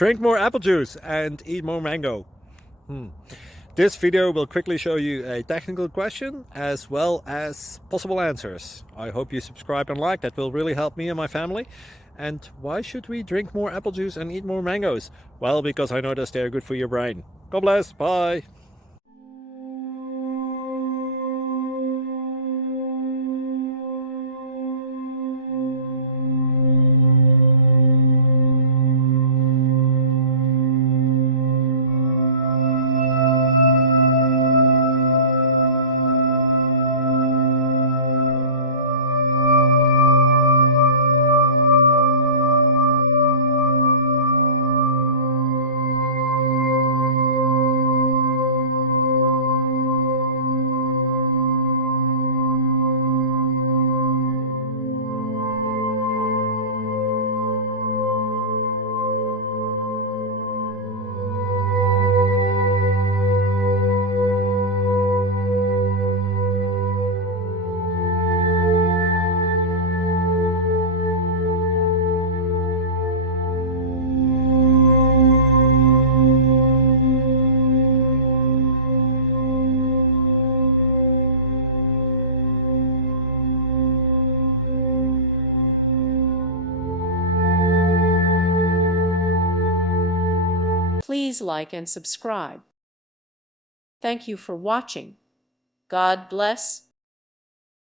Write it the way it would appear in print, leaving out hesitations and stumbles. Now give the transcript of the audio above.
Drink more apple juice and eat more mango. This video will quickly show you a technical question as well as possible answers. I hope you subscribe and like, that will really help me and my family. And why should we drink more apple juice and eat more mangoes? Well, because I noticed they're good for your brain. God bless, bye! Please like and subscribe. Thank you for watching. God bless.